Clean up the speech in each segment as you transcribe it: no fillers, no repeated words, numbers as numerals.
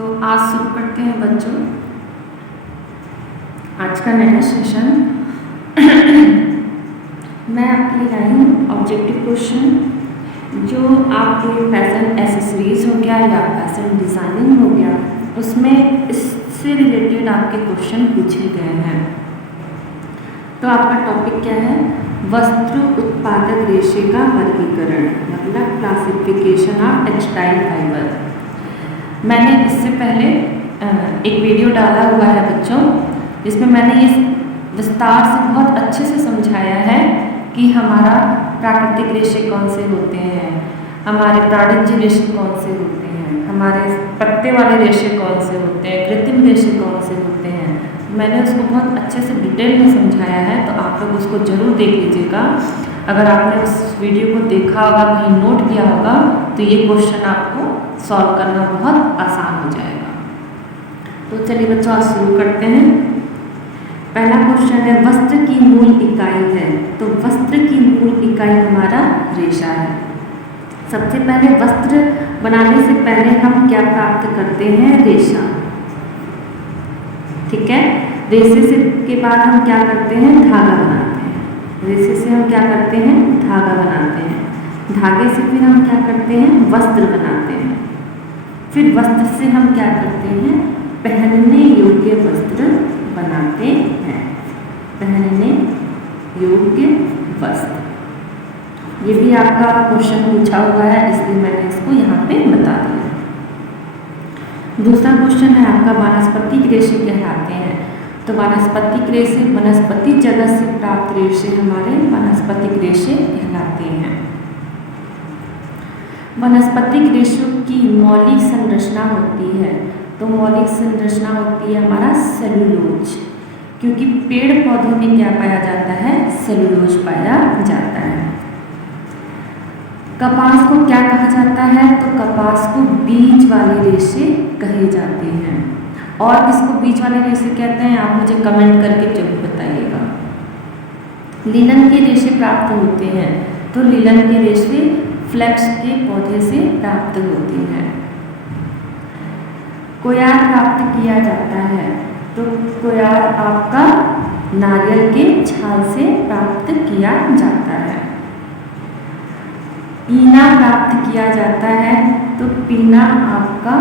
तो आज शुरू करते हैं बच्चों आज का नया सेशन। मैं आपके लिए लाई हूँ ऑब्जेक्टिव क्वेश्चन जो आपके फैशन एसेसरीज हो गया या फैशन डिज़ाइनिंग हो गया उसमें इससे रिलेटेड आपके क्वेश्चन पूछे गए हैं। तो आपका टॉपिक क्या है? वस्त्र उत्पादक रेशे का वर्गीकरण, मतलब क्लासिफिकेशन ऑफ टेक्सटाइल फाइबर। मैंने इससे पहले एक वीडियो डाला हुआ है बच्चों, जिसमें मैंने ये विस्तार से बहुत अच्छे से समझाया है कि हमारा प्राकृतिक रेशे कौन से होते हैं, हमारे प्राणिज रेशे कौन से होते हैं, हमारे पत्ते वाले रेशे कौन से होते हैं, कृत्रिम रेशे कौन से होते हैं। मैंने उसको बहुत अच्छे से डिटेल में समझाया है, तो आप लोग उसको ज़रूर देख लीजिएगा। अगर आपने उस वीडियो को देखा होगा, कहीं नोट किया होगा, तो ये क्वेश्चन आपको सॉल्व करना बहुत आसान हो जाएगा। तो चलिए बच्चों आज शुरू करते हैं। पहला क्वेश्चन है वस्त्र की मूल इकाई है। तो वस्त्र की मूल इकाई हमारा रेशा है। सबसे पहले वस्त्र बनाने से पहले हम क्या प्राप्त करते हैं? रेशा। ठीक है, रेशे से के बाद हम क्या करते हैं? धागा बनाते हैं। रेशे से हम क्या करते हैं? धागा बनाते हैं। धागे से फिर हम क्या करते हैं? वस्त्र बनाते हैं। फिर वस्त्र से हम क्या करते हैं? पहनने योग्य वस्त्र बनाते हैं। पहनने योग्य वस्त्र, ये भी आपका क्वेश्चन पूछा हुआ है, इसलिए मैंने इसको यहाँ पे बता दिया। दूसरा क्वेश्चन है आपका वानस्पतिक रेशे कहलाते हैं। तो वानस्पतिक रेशे वनस्पति जगत से प्राप्त रेशे हमारे वानस्पतिक रेशे कहलाते हैं। वनस्पतिक रेशों की मौलिक संरचना होती है। तो मौलिक संरचना होती है हमारा सेलुलोज, क्योंकि पेड़ पौधों में क्या पाया जाता है? सेलुलोज पाया जाता है। कपास को क्या कहा जाता है? तो कपास को बीज वाले रेशे कहे जाते हैं। और किसको बीज वाले रेशे कहते हैं आप मुझे कमेंट करके जरूर बताइएगा। लिनन के रेशे प्राप्त होते हैं। तो लिनन के रेशे फ्लेक्स के पौधे से प्राप्त होते हैं। कोयार प्राप्त किया जाता है। तो कोयार आपका नारियल के छाल से प्राप्त किया जाता है। पीना प्राप्त किया जाता है। तो पीना आपका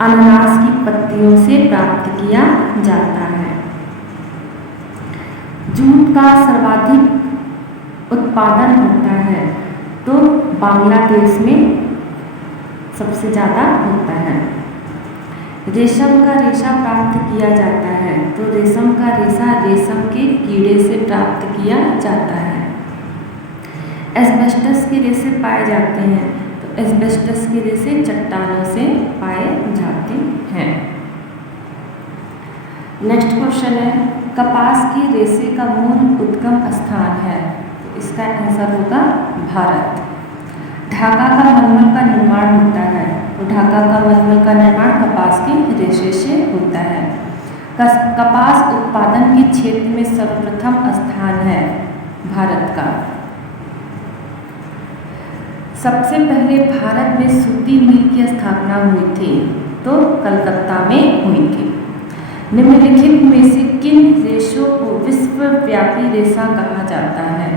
अनानास की पत्तियों से प्राप्त किया जाता है। जूट का सर्वाधिक उत्पादन होता है। तो बांग्लादेश में सबसे ज़्यादा होता है। रेशम का रेशा प्राप्त किया जाता है। तो रेशम का रेशा रेशम के कीड़े से प्राप्त किया जाता है। एस्बेस्टस के रेशे पाए जाते हैं। तो एस्बेस्टस के रेशे चट्टानों से पाए जाते हैं। नेक्स्ट क्वेश्चन है कपास के रेशे का मूल उद्गम स्थान है। तो इसका आंसर होगा भारत। ढाका का मलमल का निर्माण होता है। तो ढाका का मलमल का निर्माण कपास के रेशे से होता है। कपास उत्पादन के क्षेत्र में सर्वप्रथम स्थान है भारत का। सबसे पहले भारत में सूती मिल की स्थापना हुई थी। तो कलकत्ता में हुई थी। निम्नलिखित में से किन रेशों को विश्वव्यापी रेशा कहा जाता है?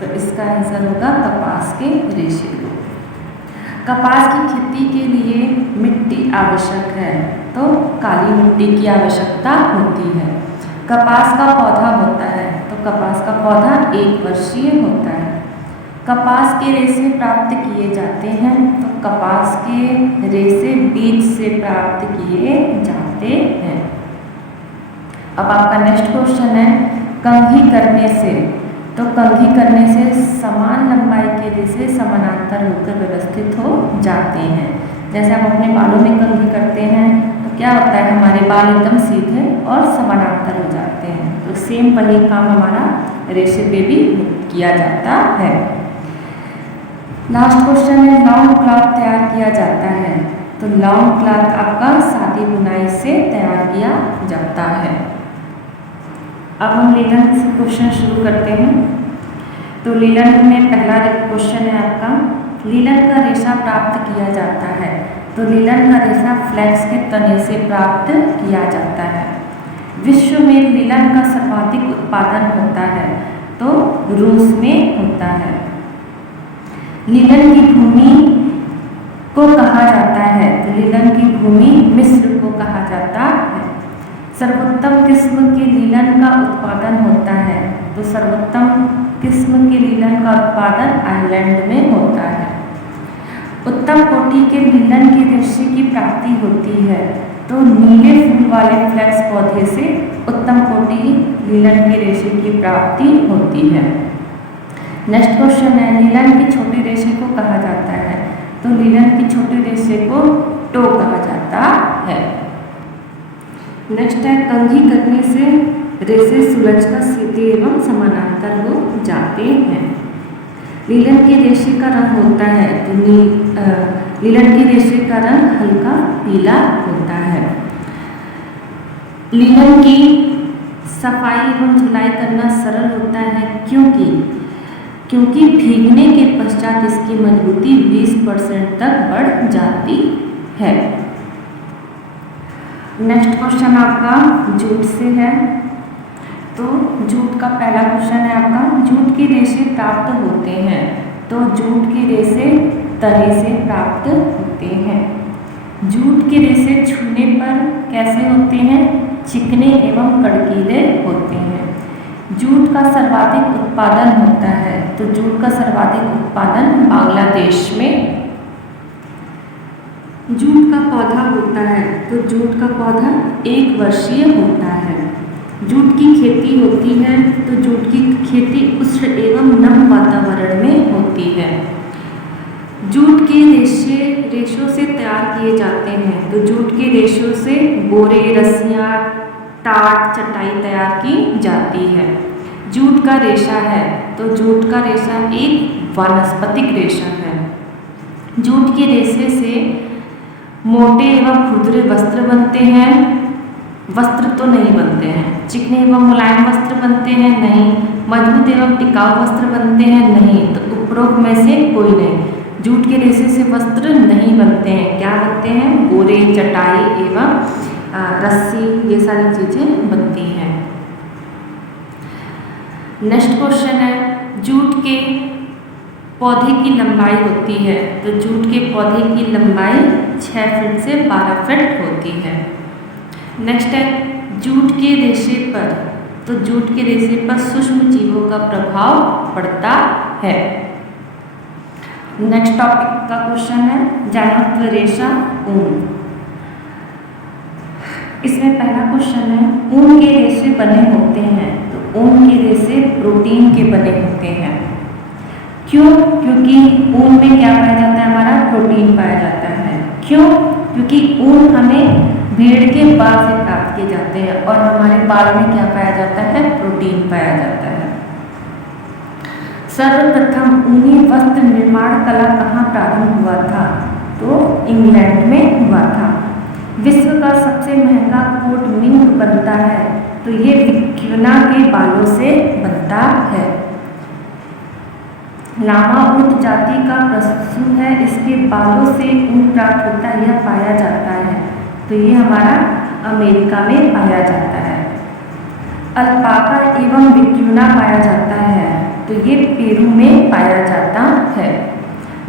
तो इसका आंसर होगा कपास के रेशे को। कपास की खेती के लिए मिट्टी आवश्यक है। तो काली मिट्टी की आवश्यकता होती है। कपास का पौधा होता है। तो कपास का पौधा 1 वर्षीय होता है। कपास के रेशे प्राप्त किए जाते हैं। तो कपास के रेशे बीज से प्राप्त किए जाते हैं। अब आपका नेक्स्ट क्वेश्चन है कंघी करने से। तो कंघी करने से समान लंबाई के रेशे समानांतर होकर व्यवस्थित हो जाते हैं। जैसे हम अपने बालों में कंघी करते हैं तो क्या होता है? हमारे बाल एकदम सीधे और समानांतर हो जाते हैं। तो सेम वही काम हमारा रेशे पे भी किया जाता है। लास्ट क्वेश्चन है लॉन्ग क्लॉथ तैयार किया जाता है। तो लॉन्ग क्लॉथ आपका सादी बुनाई से तैयार किया जाता है। अब हम लिनन से क्वेश्चन शुरू करते हैं। तो लिनन में पहला क्वेश्चन है आपका लिनन का रेशा प्राप्त किया जाता है। तो तो लीलन का रेशा फ्लैक्स के तने से प्राप्त किया जाता है। विश्व में लीलन का सर्वाधिक उत्पादन होता है तो रूस में होता है। लीलन की भूमि को कहा जाता है तो लीलन की भूमि मिस्र को कहा जाता है। सर्वोत्तम किस्म के लीलन का उत्पादन होता है तो सर्वोत्तम किस्म के लीलन का उत्पादन आयरलैंड में होता है। उत्तम कोटि के लीलन के रेशे की प्राप्ति होती है तो नीले फूल वाले फ्लैक्स पौधे से उत्तम कोटि लीलन के रेशे की प्राप्ति होती है। नेक्स्ट क्वेश्चन है, लीलन के छोटे रेशे को कहा जाता है तो लीलन के छोटे रेशे को टो कहा जाता है। नेक्स्ट है, कंघी करने से रेशे सुलझकर सीधे एवं समानांतर हो जाते हैं। लीलन के रेशे का रंग होता है तो लीलन के रेशे का रंग हल्का पीला होता है। लीलन की सफाई एवं धुलाई करना सरल होता है क्योंकि भीगने के पश्चात इसकी मजबूती 20% तक बढ़ जाती है। नेक्स्ट क्वेश्चन आपका जूट से है तो जूट का पहला क्वेश्चन है आपका, जूट के रेशे प्राप्त होते हैं तो जूट के रेशे तने से प्राप्त होते हैं। जूट के रेशे छूने पर कैसे होते हैं? चिकने एवं कड़कीले होते हैं। जूट का सर्वाधिक उत्पादन होता है तो जूट का सर्वाधिक उत्पादन बांग्लादेश में। जूट का पौधा होता है तो जूट का पौधा 1 वर्षीय होता है। जूट की खेती होती है तो जूट की खेती उष्ण एवं नम वातावरण में होती है। जूट के रेशों से तैयार किए जाते हैं तो जूट के रेशों से बोरे, रस्सियाँ, टाट, चटाई तैयार की जाती है। जूट का रेशा है तो जूट का रेशा एक वानस्पतिक रेशा है। जूट के रेशे से मोटे एवं खुरदुरे वस्त्र बनते हैं। वस्त्र तो नहीं बनते हैं। चिकने एवं मुलायम वस्त्र बनते हैं? नहीं। मजबूत एवं टिकाऊ वस्त्र बनते हैं? नहीं। तो उपरोक्त में से कोई नहीं। जूट के रेशे से वस्त्र नहीं बनते हैं। क्या बनते हैं? बोरे, चटाई एवं रस्सी, ये सारी चीजें बनती हैं। नेक्स्ट क्वेश्चन है, जूट के पौधे की लंबाई होती है तो जूट के पौधे की लंबाई 6 फीट से 12 फीट होती है। नेक्स्ट है, जूट के रेशे पर तो जूट के रेशे पर सूक्ष्म जीवों का प्रभाव पड़ता है। नेक्स्ट टॉपिक का क्वेश्चन है, जानवत्व रेशा ऊन। इसमें पहला क्वेश्चन है, ऊन के रेशे बने होते हैं तो ऊन के रेशे प्रोटीन के बने होते हैं। क्यों? क्योंकि ऊन में क्या पाया जाता है? हमारा प्रोटीन पाया जाता है। क्यों? क्योंकि ऊन हमें भेड़ के बाल से प्राप्त किए जाते हैं और हमारे बाल में क्या पाया जाता है? प्रोटीन पाया जाता है। सर्वप्रथम ऊनी वस्त्र निर्माण कला कहाँ प्रारंभ हुआ था? तो इंग्लैंड में हुआ था। विश्व का सबसे महंगा कोट मिंक बनता है तो ये विक्यूना के बालों से बनता है। लामा ऊंट जाति का पशु है, इसके बालों से ऊन प्राप्त होता है, यह पाया जाता है तो ये हमारा अमेरिका में पाया जाता है। अल्पाका एवं विक्यूना पाया जाता है तो ये पेरू में पाया जाता है।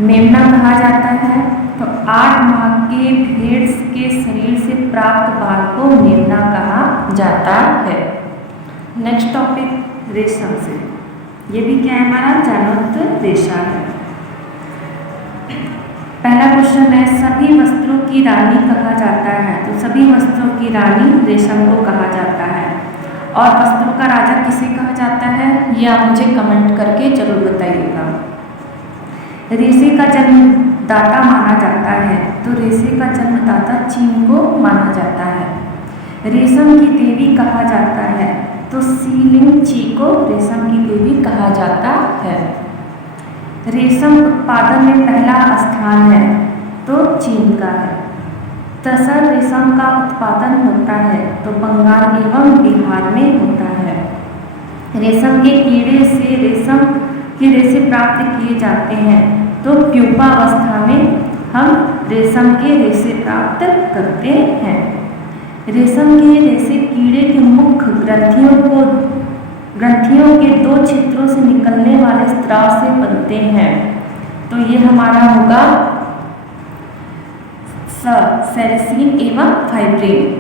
मेमना कहा जाता है तो 8 माह के भेड़ के शरीर से प्राप्त बाल को मेमना कहा जाता है। नेक्स्ट टॉपिक रेशम से, ये भी क्या है? हमारा जानवत्व रेशा है। पहला क्वेश्चन है, सभी वस्त्रों की रानी कहा जाता है तो सभी वस्त्रों की रानी रेशम को कहा जाता है। और वस्त्रों का राजा किसे कहा जाता है? ये आप मुझे कमेंट करके जरूर बताइएगा। रेशे का जन्मदाता माना जाता है तो रेशे का जन्मदाता चीन को माना जाता है। रेशम की देवी कहा जाता है तो सीलिंग ची को रेशम की देवी कहा जाता है। रेशम उत्पादन में पहला स्थान है तो चीन का है। तसर रेशम का उत्पादन होता है तो बंगाल एवं बिहार में होता है। रेशम के कीड़े से रेशम के रेशे प्राप्त किए जाते हैं तो प्यूपा अवस्था में हम रेशम के रेशे प्राप्त करते हैं। रेशम के रेशे कीड़े के मुख्य ग्रंथियों के 2 छिद्रों से निकलने वाले स्राव से बनते हैं। तो ये हमारा होगा सेरेसीन एवं फाइब्रिन।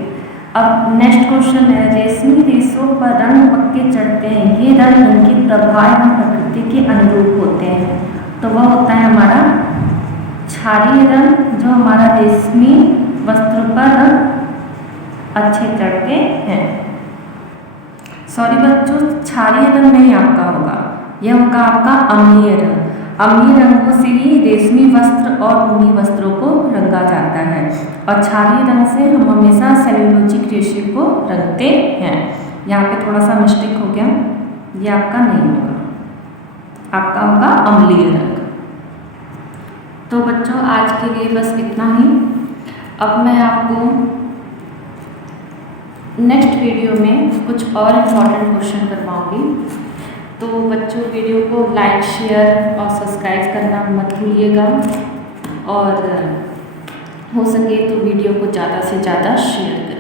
अब नेक्स्ट क्वेश्चन है, रेशमी रेशों पर रंग पक्के चढ़ते हैं, ये रंग इनके प्रभाव एवं प्रकृति के अनुरूप होते हैं। तो वह होता है हमारा क्षारीय रंग, जो हमारा रेशमी वस्त्र पर रंग अच्छे चढ़ते हैं। सॉरी बच्चों, क्षारीय रंग नहीं आपका होगा, यह होगा आपका अम्लीय रंग। अम्लीय रंगों से ही रेशमी वस्त्र और ऊनी वस्त्रों को रंगा जाता है, और क्षारीय रंग से हम हमेशा सेल्यूलोजिक रेशे को रंगते हैं। यहाँ पे थोड़ा सा मिस्टेक हो गया, ये आपका नहीं होगा, आपका होगा अम्लीय रंग। तो बच्चों आज के लिए बस इतना ही। अब मैं आपको नेक्स्ट वीडियो में कुछ और इम्पॉर्टेंट क्वेश्चन करवाऊँगी। तो बच्चों वीडियो को लाइक, शेयर और सब्सक्राइब करना मत भूलिएगा, और हो सके तो वीडियो को ज़्यादा से ज़्यादा शेयर करें।